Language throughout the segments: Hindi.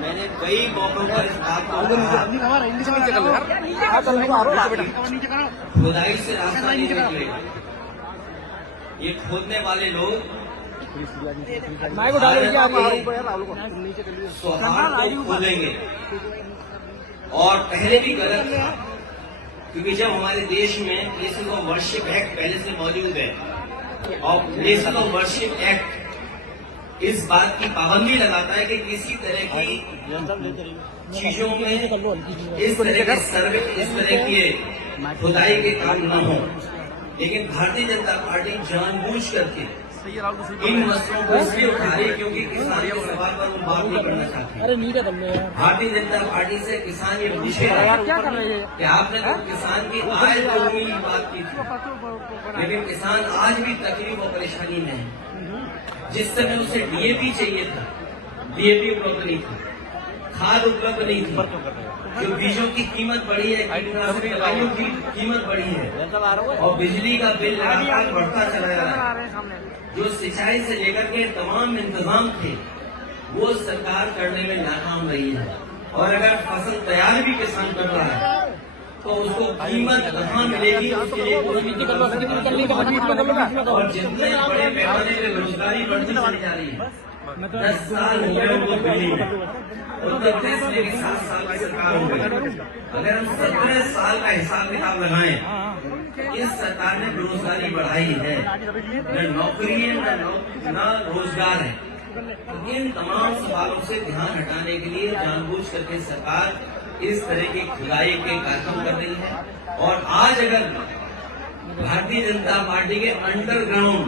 मैंने कई मौकों पर इस बात को खुदाई से रास्ता नहीं निकलेगा। ये खोदने वाले लोग सौहार्द को खोदेंगे। और पहले भी गलत था, क्योंकि जब हमारे देश में प्लेसेस ऑफ वर्शिप एक्ट पहले से मौजूद है और प्लेसेस ऑफ वर्शिप एक्ट इस बात की पाबंदी लगाता है कि किसी तरह की चीजों में इस तरह के सर्वे, इस तरह की खुदाई के काम न हो। लेकिन भारतीय जनता पार्टी जानबूझ करके इन मसलों को इसलिए उठा रही है क्योंकि किसान के सवाल पर वो बात नहीं करना चाहती। भारतीय जनता पार्टी से किसान ये पूछे कि आपने तो किसान की आय दोगुनी की बात की थी, लेकिन किसान आज भी तकलीफ और परेशानी में है। जिस समय उसे डीएपी चाहिए था, डीएपी उपलब्ध नहीं थी, खाद उपलब्ध नहीं थी, जो बीजों की कीमत बढ़ी है, कीटनाशक दवाइयों की कीमत बढ़ी है और बिजली का बिल लगातार बढ़ता चला जा रहा है। जो सिंचाई से लेकर के तमाम इंतजाम थे वो सरकार करने में नाकाम रही है। और अगर फसल तैयार भी किसान कर रहा है तो उसको कीमत कहाँ मिलेगी, उसके लिए और जितने बड़े पैमाने पर बेरोजगारी बढ़ती चली जा रही है। 10 साल हो गए उनको दिल्ली में, उत्तर प्रदेश में भी 7 साल की सरकार हो गई। अगर हम 17 साल का हिसाब किताब लगाएं, इस सरकार ने बेरोजगारी बढ़ाई है, न नौकरी है न रोजगार है। इन तमाम सवालों से ध्यान हटाने के लिए जानबूझ करके सरकार इस तरह की खुदाई के कार्यक्रम कर रही है। और आज अगर भारतीय जनता पार्टी के अंडरग्राउंड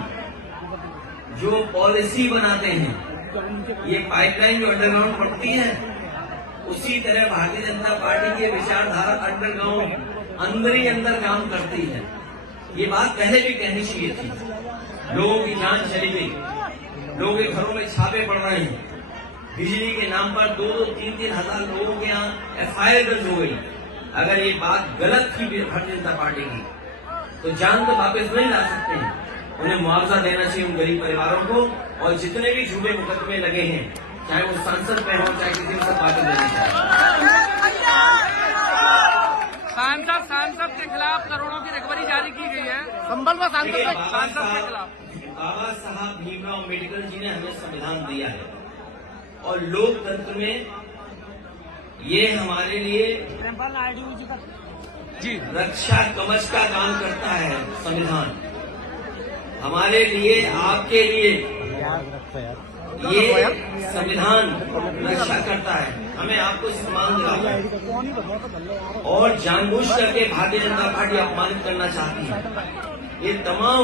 जो पॉलिसी बनाते हैं, ये पाइपलाइन जो अंडरग्राउंड पड़ती है, उसी तरह भारतीय जनता पार्टी की विचारधारा अंडरग्राउंड अंदर ही अंदर काम करती है। ये बात पहले भी कहनी चाहिए थी। लोगों की जान चली गई, लोगों के घरों में छापे पड़ रहे हैं, बिजली के नाम पर 2-3 हजार लोगों के यहाँ FIR दर्ज हो गई। अगर ये बात गलत थी भारतीय जनता पार्टी की तो जान तो वापस नहीं ला सकते हैं। उन्हें मुआवजा देना चाहिए उन गरीब परिवारों को, और जितने भी झूठे मुकदमे लगे हैं, चाहे वो सांसद पे हो चाहे किसी को, सब वापस देनी चाहिए। सांसद के खिलाफ करोड़ों की रिकवरी जारी की गई है। संबल में सांसद के खिलाफ बाबा साहब भीमराव अम्बेडकर जी ने हमें संविधान दिया है और लोकतंत्र में ये हमारे लिए रक्षा कवच का काम करता है। संविधान हमारे लिए, आपके लिए ये संविधान रक्षा करता है, हमें आपको सम्मान दिलाता है। और जानबूझ करके भारतीय जनता पार्टी अपमानित करना चाहती है। ये तमाम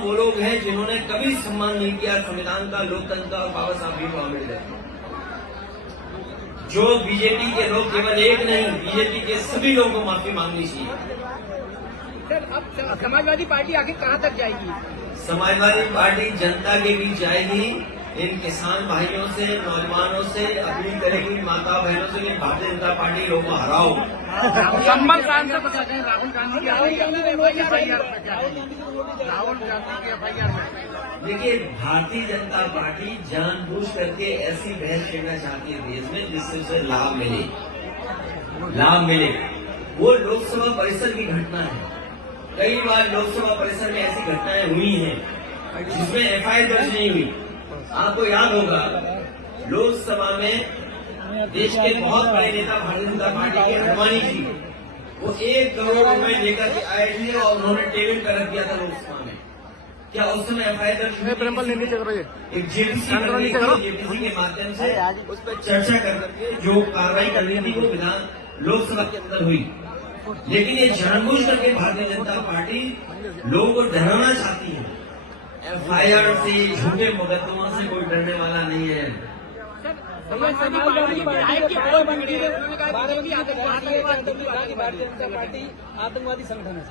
वो लोग हैं जिन्होंने कभी सम्मान नहीं किया संविधान का, लोकतंत्र का और बाबा साहब भीमराव अम्बेडकर। जो बीजेपी के लोग, केवल एक नहीं, बीजेपी के सभी लोगों को माफी मांगनी चाहिए। सर, अब समाजवादी पार्टी आखिर कहाँ तक जाएगी? समाजवादी पार्टी जनता के बीच जाएगी। इन किसान भाइयों से, नौजवानों से अपील करेगी, माता बहनों से कि भारतीय जनता पार्टी लोगों को हराओ। राहुल गांधी की FIR में देखिए, भारतीय जनता पार्टी जानबूझ करके ऐसी बहस छेड़ना चाहती है देश में जिससे उसे लाभ मिले। वो लोकसभा परिसर की घटना है। कई बार लोकसभा परिसर में ऐसी घटनाएं हुई हैं जिसमें FIR दर्ज नहीं हुई। आपको याद होगा, लोकसभा में देश के बहुत बड़े नेता भारतीय जनता पार्टी के अडवाणी जी, वो 1 करोड़ रुपए लेकर के आए थे और उन्होंने टेबल पर रख दिया था लोकसभा में। क्या उस समय FIR दर्ज हुई? एक JPC के माध्यम से उस पर चर्चा कर करके जो कार्रवाई करनी थी वो विधान लोकसभा के अंदर हुई। लेकिन ये जानबूझ करके भारतीय जनता पार्टी लोगों को डराना चाहती है। FIR से, झूठे मुकदमों से कोई डरने वाला नहीं है। आतंकवादी संगठन है।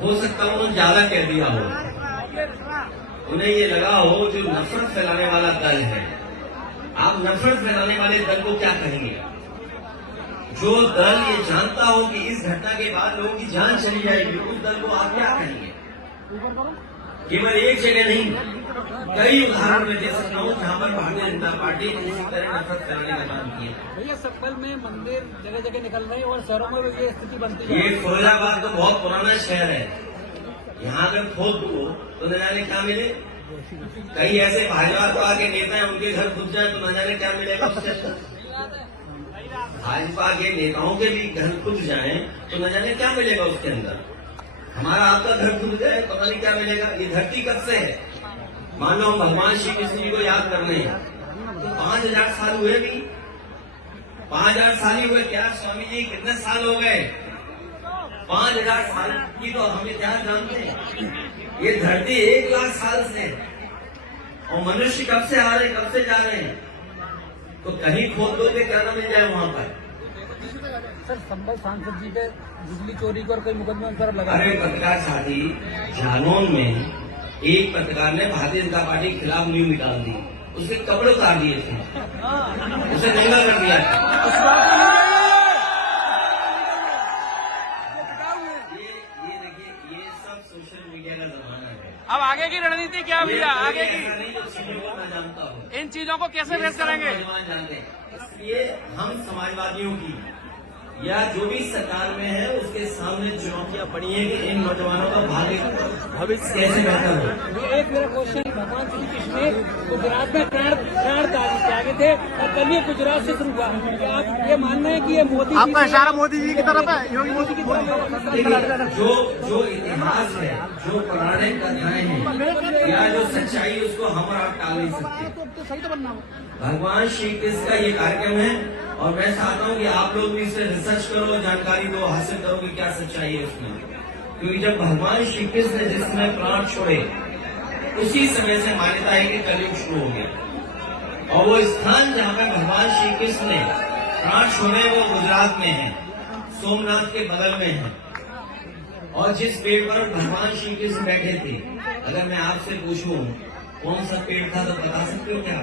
हो सकता है उन्होंने ज्यादा कह दिया हो, उन्हें ये लगा हो जो नफरत फैलाने वाला दल है। आप नफरत फैलाने वाले दल को क्या कहेंगे? जो दल ये जानता हो कि इस घटना के बाद लोगों की जान चली जाएगी, उस दल को आप क्या कहेंगे? केवल एक जगह नहीं, कई उदाहरण मैं दे सकता हूँ जहाँ पर भारतीय जनता पार्टी ने इसी तरह नफरत फैलाने का काम किया। भैया सब्बल में मंदिर जगह जगह निकल रहे हैं और शहरों में भी ये स्थिति बनती है। ये फिरोजाबाद तो बहुत पुराना शहर है, यहाँ अगर खोद दो तो न जाने क्या मिले। कई ऐसे भाजपा के नेता हैं, उनके घर खुद जाए तो न जाने क्या मिलेगा उससे। भाजपा के नेताओं के भी घर खुद जाए तो न जाने क्या मिलेगा उसके अंदर। हमारा आपका घर खुद जाए तो पता नहीं क्या मिलेगा। ये धरती कब से है? मान लो हम भगवान श्री कृष्ण जी को याद कर रहे हैं तो 5000 साल हुए भी, 5000 साल ही हुए क्या स्वामी जी? कितने साल हो गए? 5000 साल की तो हम इतिहास जानते हैं। ये धरती 1 लाख साल से है और मनुष्य कब से आ रहे हैं, कब से जा रहे हैं? तो कहीं खोद दो के क्या ना मिल जाए वहां पर। सर संभल सांसद जी पे बिजली चोरी को और कोई मुकदमा तरफ लगा। अरे पत्रकार साथी, झालोन में एक पत्रकार ने भारतीय जनता पार्टी के खिलाफ न्यूज निकाल दी, उसके कपड़े उतार दिए थे, उसे नंगा कर दिया। ये देखिए, ये सब सोशल मीडिया का जमाना है। अब आगे की रणनीति क्या भैया? आगे की नहीं जो चीजों को मैं जानता हूँ, इन चीजों को कैसे फेस करेंगे? नौजवान जानते हैं। इसलिए हम समाजवादियों की या जो भी सरकार में है उसके सामने चुनौतियां पड़ी है कि इन नौजवानों का भविष्य कैसे बेहतर हो। एक मेरा क्वेश्चन, भगवान श्री कृष्ण ने गुजरात में प्राण त्याग त्यागे थे और कल ये गुजरात से शुरू हुआ। क्या आप ये मानना है कि ये मोदी आपका इशारा मोदी जी की तरफ है? योगी मोदी की तरफ? देखिए, जो इतिहास है, जो पौराणिक कथाएं हैं या जो सच्चाई है, उसको हम और आप टाल नहीं सकते। भगवान श्री कृष्ण का ये कार्यक्रम है और मैं चाहता हूँ कि आप लोग भी इसे रिसर्च करो, जानकारी दो, हासिल करो कि क्या सच्चाई है उसमें। क्योंकि जब भगवान श्री कृष्ण ने जिस समय प्राण छोड़े उसी समय से मान्यता है कि कलयुग शुरू हो गया। और वो स्थान जहाँ पे भगवान श्री कृष्ण ने प्राण छोड़े वो गुजरात में है, सोमनाथ के बगल में है। और जिस पेड़ पर भगवान श्री कृष्ण बैठे थे, अगर मैं आपसे पूछूं कौन सा पेड़ था तो बता सकते हो क्या?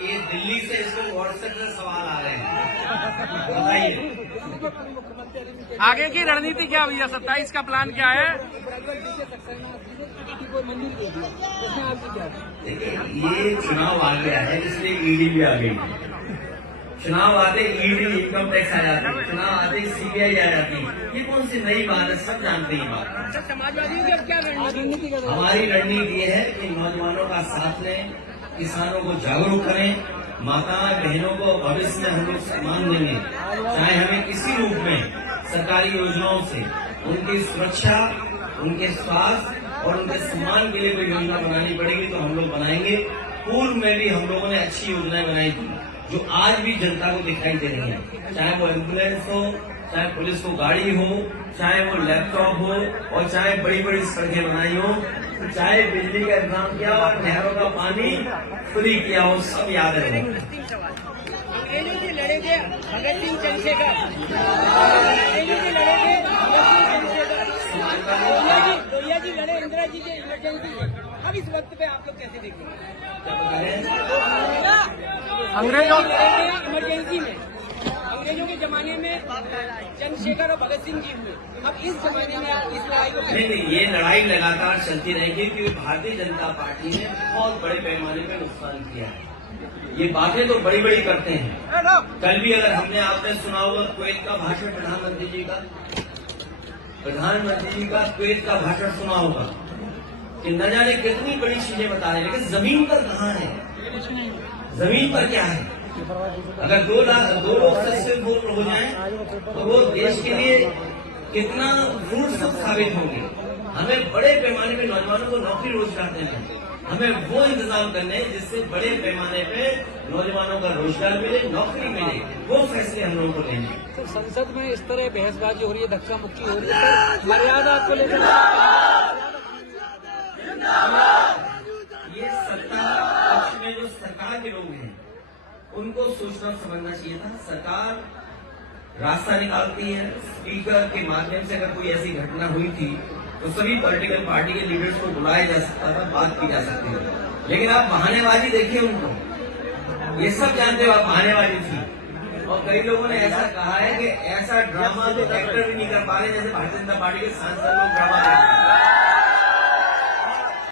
ये दिल्ली से इसको व्हाट्सएप में सवाल आ रहे हैं, बताइए। आगे की रणनीति क्या भैया? 27 का प्लान क्या है? देखिए, ये चुनाव आ गया है इसलिए ईडी भी आ गई। चुनाव आते ईडी, इनकम टैक्स आ जाती है, चुनाव आते सीबीआई आ जाती है। ये कौन सी नई बात है? सब जानते हैं बात। समाजवादियों की अब क्या रणनीति? हमारी रणनीति ये है कि नौजवानों का साथ लें, किसानों को जागरूक करें, माताएं बहनों को भविष्य में हम लोग सम्मान देंगे। चाहे हमें किसी रूप में सरकारी योजनाओं से उनकी सुरक्षा, उनके स्वास्थ्य और उनके सम्मान के लिए कोई योजना बनानी पड़ेगी तो हम लोग बनाएंगे। पूर्व में भी हम लोगों ने अच्छी योजनाएं बनाई थी जो आज भी जनता को दिखाई दे रही है। चाहे वो एम्बुलेंस हो, चाहे पुलिस को गाड़ी हो, चाहे वो लैपटॉप हो और चाहे बड़ी बड़ी सड़कें बनाई हो, चाहे बिजली का इंतजाम किया और नहरों का पानी फ्री किया हो, सब याद है। अंग्रेजों से लड़े थे भगत सिंह चंद्रशेखर, अंग्रेजों से लड़े थे भगत सिंह चंद्रशेखर, लोहिया जी लड़े इंदिरा जी के इमरजेंसी में। अब इस वक्त पे आप लोग कैसे देखेंगे? अंग्रेजों इमरजेंसी में अंग्रेजों के जमाने में चंद्रशेखर और भगत सिंह जी हुए, अब इस जमाने में आप इस लड़ाई को नहीं, ये लड़ाई लगातार चलती रहेगी क्योंकि भारतीय जनता पार्टी ने बहुत बड़े पैमाने पर नुकसान किया है। ये बातें तो बड़ी बड़ी करते हैं। कल भी अगर आपने सुना होगा कुवैत का भाषण, प्रधानमंत्री जी का कुवैत का भाषण सुना होगा कि न जाने कितनी बड़ी चीजें बता रहे हैं, लेकिन जमीन पर कहाँ है? जमीन पर क्या है? अगर दो लोग सक्सेसफुल हो जाएं तो वो देश के लिए कितना फ्रूटफुल साबित होंगे। हमें बड़े पैमाने पे नौजवानों को नौकरी रोजगार देना है, हमें वो इंतजाम करने हैं जिससे बड़े पैमाने पे नौजवानों का रोजगार मिले, नौकरी मिले। वो फैसले हम लोगों को लेंगे। तो संसद में इस तरह बहसबाजी हो रही है, धक्का मुक्की हो रही है, मर्यादा को लेकर ये सत्ता पक्ष में जो सरकार के लोग हैं उनको सोचना समझना चाहिए था। सरकार रास्ता निकालती है, स्पीकर के माध्यम से अगर कोई ऐसी घटना हुई थी तो सभी पॉलिटिकल पार्टी के लीडर्स को बुलाया जा सकता था, बात की जा सकती है। लेकिन आप बहानेबाजी देखिए उनको, ये सब जानते हो आप बहानेबाजी थी। और कई लोगों ने ऐसा कहा है कि ऐसा ड्रामा तो एक्टर भी नहीं कर पा रहे जैसे भारतीय जनता पार्टी के सांसद लोग ड्रामा कर रहे हैं।